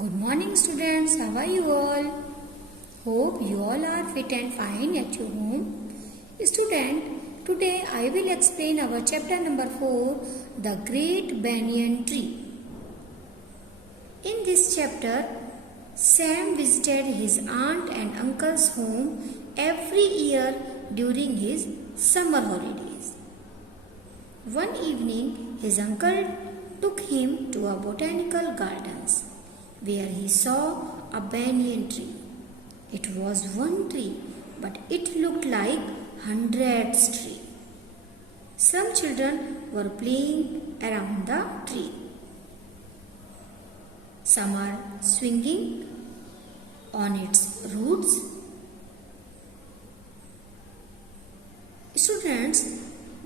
Good morning students, how are you all? Hope you all are fit and fine at your home. Student, today I will explain our chapter number 4, The Great Banyan Tree. In this chapter, Sam visited his aunt and uncle's home every year during his summer holidays. One evening, his uncle took him to a botanical gardens where he saw a banyan tree. It was one tree, but it looked like hundreds trees. Some children were playing around the tree. Some are swinging on its roots. Students,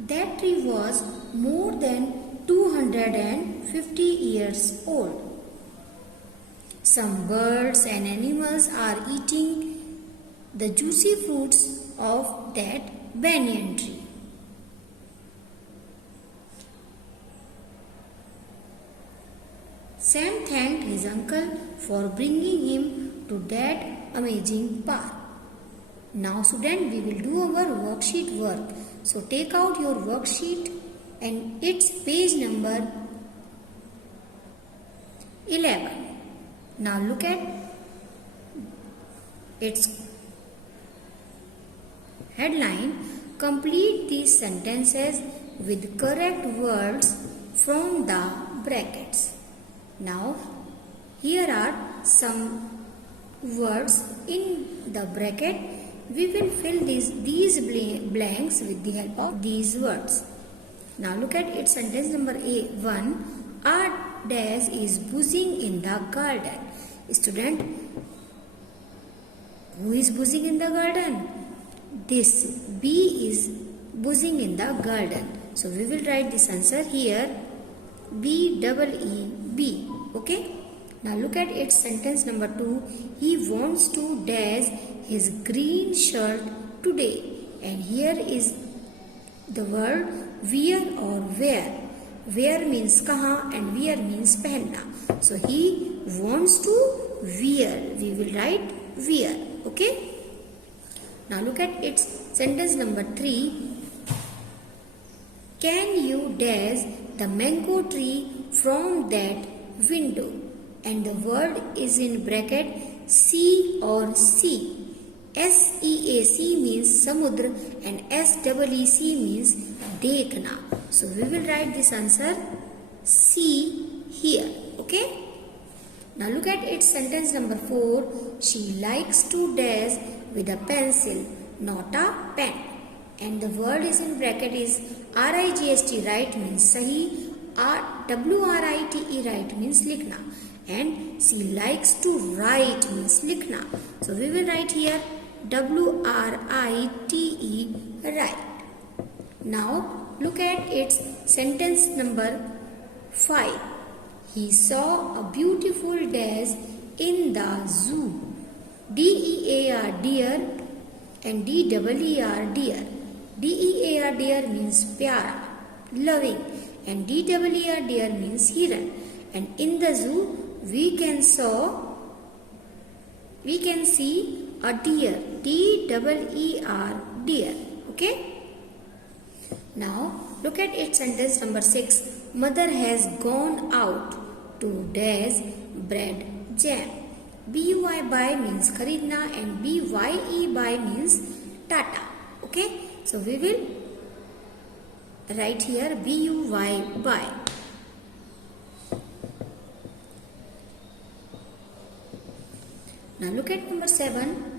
that tree was more than 250 years old. Some birds and animals are eating the juicy fruits of that banyan tree. Sam thanked his uncle for bringing him to that amazing park. Now student, we will do our worksheet work. So take out your worksheet and its page number 11. Now look at its headline. Complete these sentences with correct words from the brackets. Now here are some words in the bracket. We will fill these blanks with the help of these words. Now look at its sentence number 1. Our dash is buzzing in the garden. Student, who is buzzing in the garden? This bee is buzzing in the garden. So we will write this answer here. B-E-E-B. Okay. Now look at its sentence number 2. He wants to dash his green shirt today. And here is the word wear or wear. Wear means kaha and wear means pehenna. So he wants to wear. We will write wear. Okay. Now look at its sentence number 3. Can you dash the mango tree from that window? And the word is in bracket see or see. S-E-A-C means samudra and S-E-E-C means dekhna. So we will write this answer see here. Okay. Now look at its sentence number 4. She likes to dash with a pencil, not a pen. And the word is in bracket is R-I-G-S-T, right means sahi. W-R-I-T-E, right means likhna. And she likes to write means likhna. So we will write here W-R-I-T-E, write. Now look at its sentence number 5. He saw a beautiful dash in the zoo. D-E-A-R, deer, and D-E-E-R, deer. D-E-A-R, deer means pyara, loving, and D-E-E-R, deer means hiran. And in the zoo, we can see a deer, D-E-E-R, deer. Okay. Now look at its sentence number 6. Mother has gone out to dash bread jam. B-U-I buy means kharidna and B-Y-E buy means tata. Okay. So we will write here B-U-Y buy. Now look at number 7.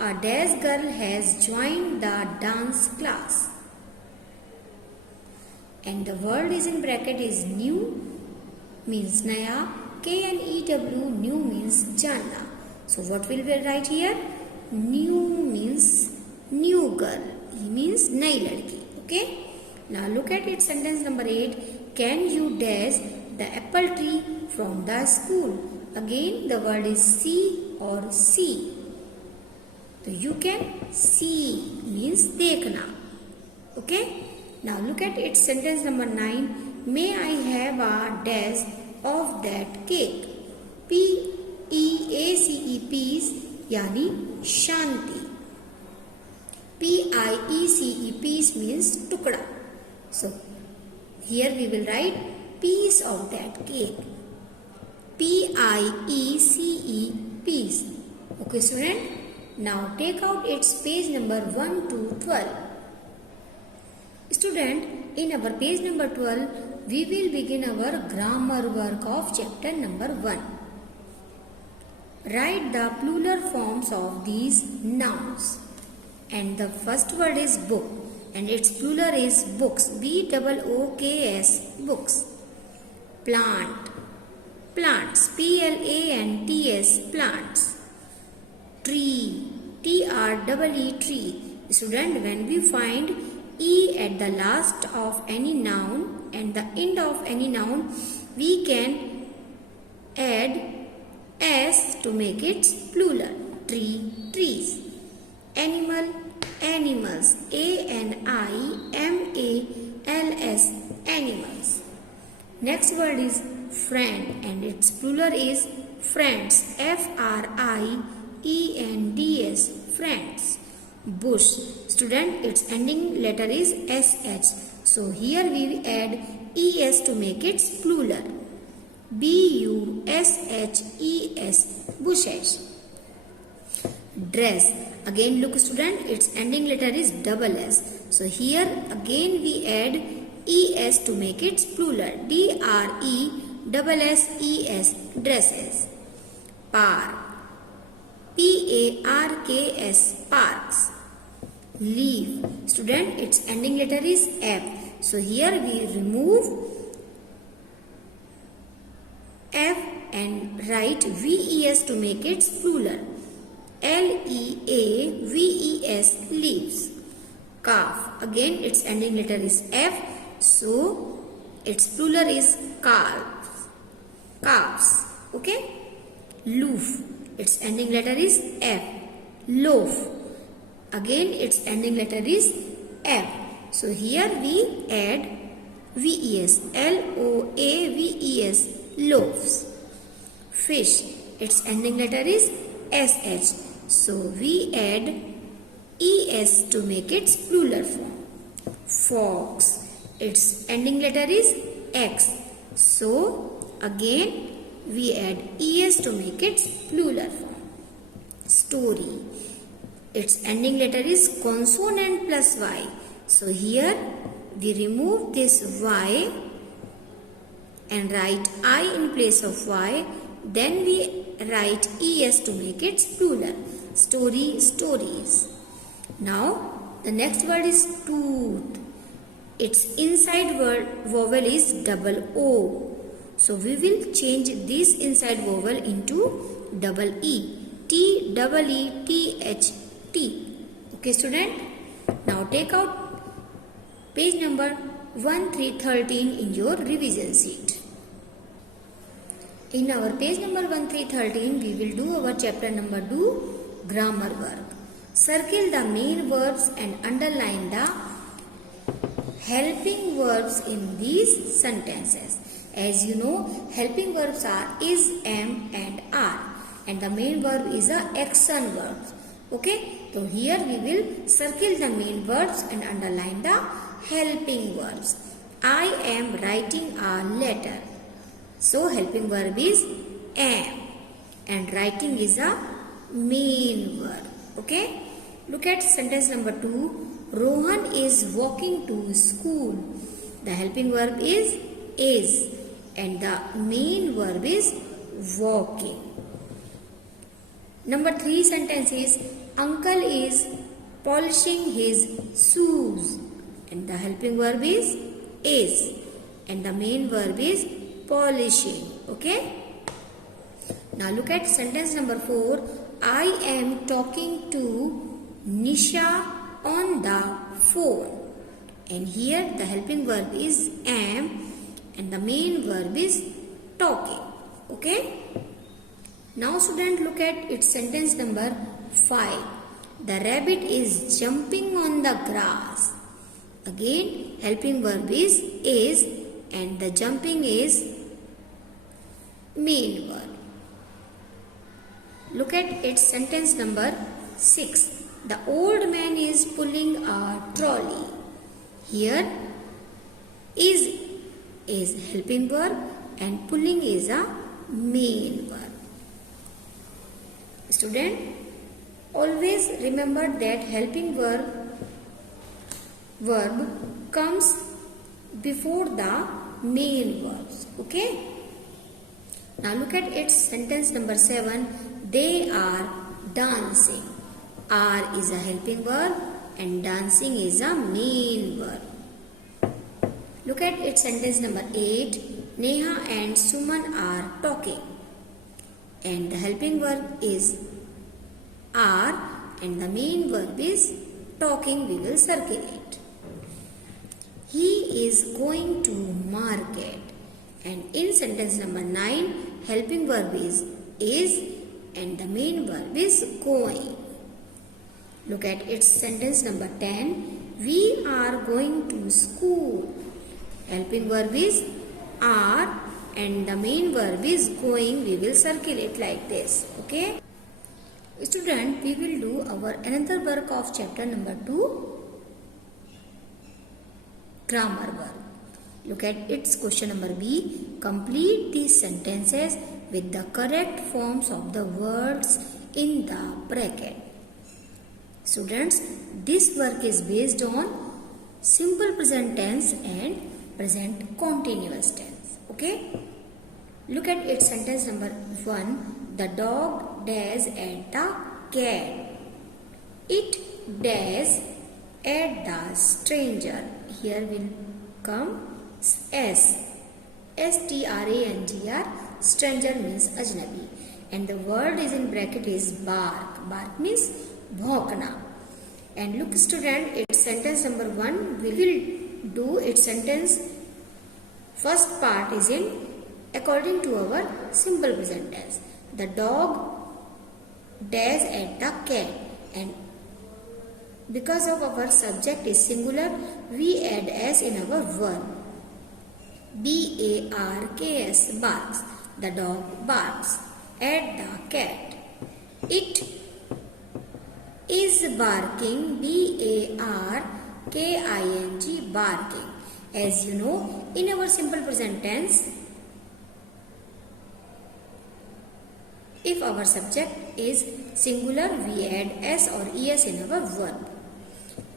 A dash girl has joined the dance class. And the word is in bracket is new means naya. K-N-E-W, new means janna. So what will we write here? New means new girl. He means nai ladki. Okay. Now look at its sentence number 8. Can you dash the apple tree from the school? Again the word is see or see. So you can see means dekhna. Okay. Now look at its sentence number 9. May I have a dash of that cake? P peace यानी शांति. piece peace means टुकड़ा. So here we will write piece of that cake. piece peace. Okay student, now take out its page number 1 to 12. Student, in our page number 12 we will begin our grammar work of chapter number 1. Write the plural forms of these nouns. And the first word is book, and its plural is books. BOOKS, books. Plant, plants. PLANTS, plants. Tree, TREE, tree. Student, when we find E at the last of any noun and the end of any noun, we can add S to make it plural. Tree, trees. Animal, animals. ANIMALS, animals. Next word is friend, and its plural is friends. FRIENDS, friends. Bush. Student, its ending letter is SH. So here we add ES to make it plural. BUSHES, bushes. Dress. Again look student, its ending letter is double S. So here again we add ES to make it plural. DRESSES, dresses. Park. PARKS, parks. Leaf. Student, its ending letter is F. So here we remove F and write VES to make it plural. LEAVES, leaves. Calf. Again its ending letter is F. So its plural is calves. Calves. Okay. Loof. Its ending letter is F. Loaf. Again its ending letter is F. So here we add VES. LOAVES, loaves. Fish. Its ending letter is SH. So we add ES to make its plural form. Fox. Its ending letter is X. So again we add ES to make its plural form. Story. Its ending letter is consonant plus Y. So here we remove this Y and write I in place of Y. Then we write ES to make it plural. Story, stories. Now the next word is tooth. Its inside word vowel is double O. So we will change this inside vowel into double E. TEETH, T. Okay student. Now take out page number 1313 in your revision sheet. In our page number 1313, we will do our chapter number 2, grammar work. Circle the main verbs and underline the helping verbs in these sentences. As you know, helping verbs are is, am and are, and the main verb is a action verb. Okay, so here we will circle the main verbs and underline the helping verbs. I am writing a letter. So helping verb is am and writing is a main verb. Okay. Look at sentence number 2. Rohan is walking to school. The helping verb is and the main verb is walking. Number 3 sentence is uncle is polishing his shoes. And the helping verb is and the main verb is polishing. Okay. Now look at sentence number 4. I am talking to Nisha on the phone. And here the helping verb is am and the main verb is talking. Okay. Now student, look at its sentence number 5. The rabbit is jumping on the grass. Again helping verb is and the jumping is main verb. Look at its sentence number 6. The old man is pulling a trolley. Here is helping verb and pulling is a main verb. Student, always remember that helping verb comes before the main verbs. Okay? Now look at its sentence number 7. They are dancing. Are is a helping verb and dancing is a main verb. Look at its sentence number 8. Neha and Suman are talking. And the helping verb is are and the main verb is talking. We will circle it. He is going to market. And in sentence number 9, helping verb is and the main verb is going. Look at its sentence number 10. We are going to school. Helping verb is are and the main verb is going. We will circle it like this. Okay? Student, we will do our another work of chapter number 2, grammar work. Look at its question number B. Complete these sentences with the correct forms of the words in the bracket. Students, this work is based on simple present tense and present continuous tense. Okay? Look at its sentence number 1. The dog dares at the cat. It dares at the stranger. Here will come S-T-R-A-N-G-R. Stranger means ajnabi. And the word is in bracket is bark. Bark means bhokna. And look student, its sentence number 1, we will do its sentence. First part is in according to our simple present tense. The dog dares at the cat. And because of our subject is singular, we add S in our verb. B-A-R-K-S, barks. The dog barks at the cat. It is barking, B-A-R-K-I-N-G, barking. As you know, in our simple present tense, if our subject is singular, we add S or ES in our verb.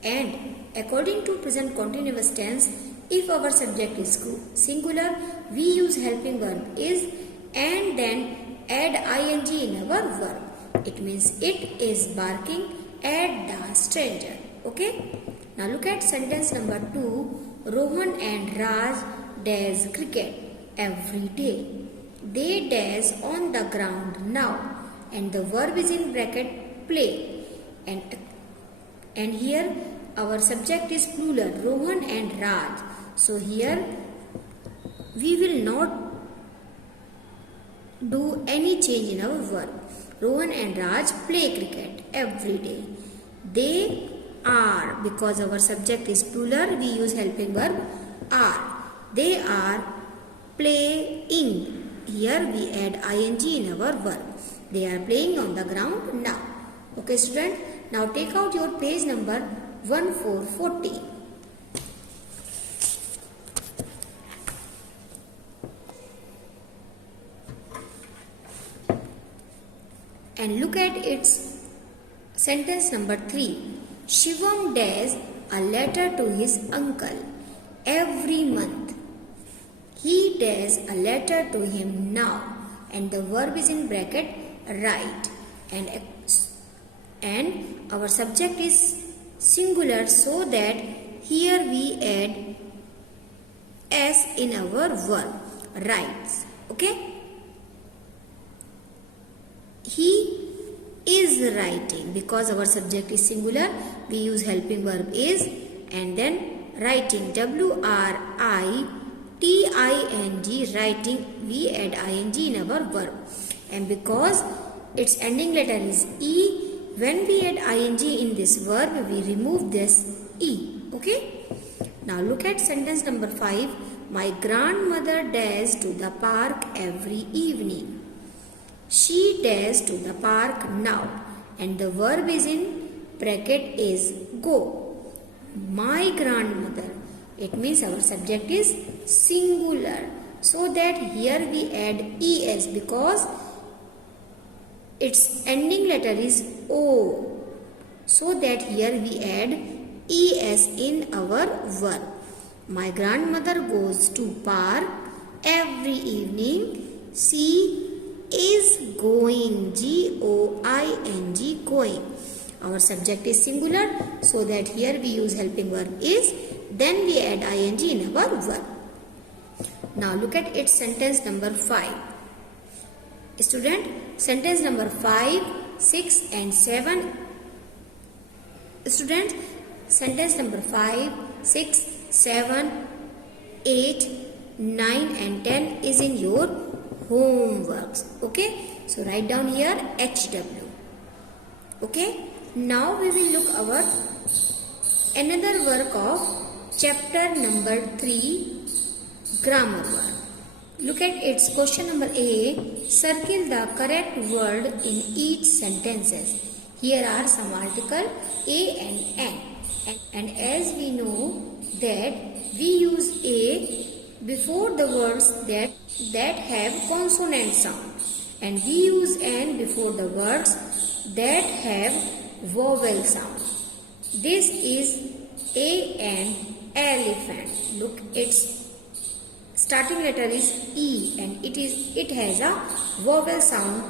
And according to present continuous tense, if our subject is singular, we use helping verb is and then add ing in our verb. It means it is barking at the stranger. Okay? Now look at sentence number 2. Rohan and Raj dares cricket every day. They dares on the ground now. And the verb is in bracket play. And here our subject is plural, Rohan and Raj. So here we will not do any change in our verb. Rohan and Raj play cricket every day. They are, because our subject is plural, we use helping verb are. They are playing. Here we add ing in our verb. They are playing on the ground now. Okay student, now take out your page number 1440. And look at its sentence number 3. Shivam dares a letter to his uncle every month. He dares a letter to him now. And the verb is in bracket write. And our subject is singular, so that here we add S in our verb, writes. Okay? He is writing. Because our subject is singular, we use helping verb is and then writing, W-R-I-T-I-N-G, writing, we add ing in our verb. And because its ending letter is E, when we add ing in this verb, we remove this E. Okay? Now look at sentence number 5. My grandmother dares to the park every evening. She dash to the park now. And the verb is in bracket is go. My grandmother. It means our subject is singular. So that here we add es because its ending letter is o. So that here we add es in our verb. My grandmother goes to park every evening. She is going, G-O-I-N-G, going. Our subject is singular, so that here we use helping verb is, then we add ing in our verb. Now look at its sentence number 5. Student, sentence number 5, 6 and 7. Student, sentence number 5, 6, 7, 8, 9 and 10 is in your homeworks. Okay, so write down here HW. Okay, now we will look our another work of chapter number 3, grammar work. Look at its question number A. Circle the correct word in each sentences. Here are some article A and N. And as we know that we use A before the words that have consonant sound, and we use N before the words that have vowel sound. This is A and elephant. Look, its starting letter is E and it has a vowel sound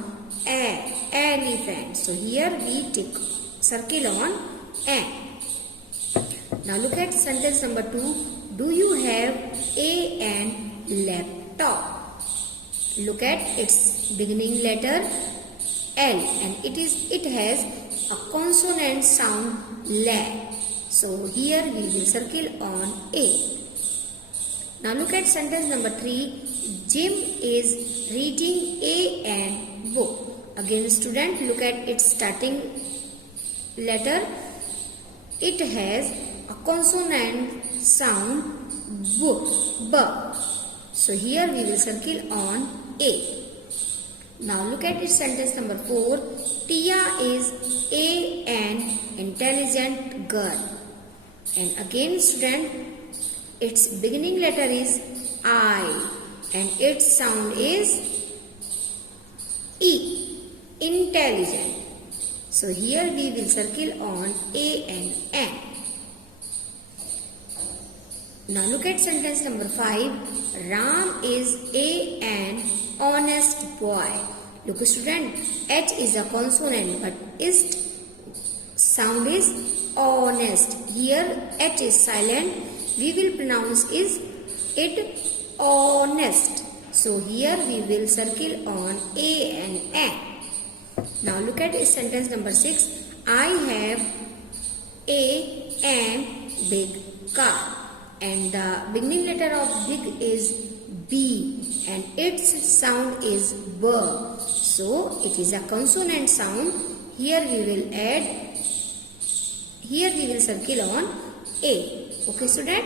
A, elephant. So here we tick circle on N. Now look at sentence number 2. Do you have a and laptop? Look at its beginning letter L and it has a consonant sound la. So here we will circle on A. Now look at sentence number 3. Jim is reading a and book. Again student, look at its starting letter. It has a consonant sound b. So here we will circle on A. Now look at its sentence number 4. Tia is a an intelligent girl. And again student, its beginning letter is I and its sound is E, intelligent. So here we will circle on A and N. Now look at sentence number 5. Ram is a an honest boy. Look student, H is a consonant but ist sound is honest. Here H is silent. We will pronounce is it honest. So here we will circle on A and N. Now look at sentence number 6. I have a an big car. And the beginning letter of big is B and its sound is B. So it is a consonant sound. Here we will circle on A. Okay student.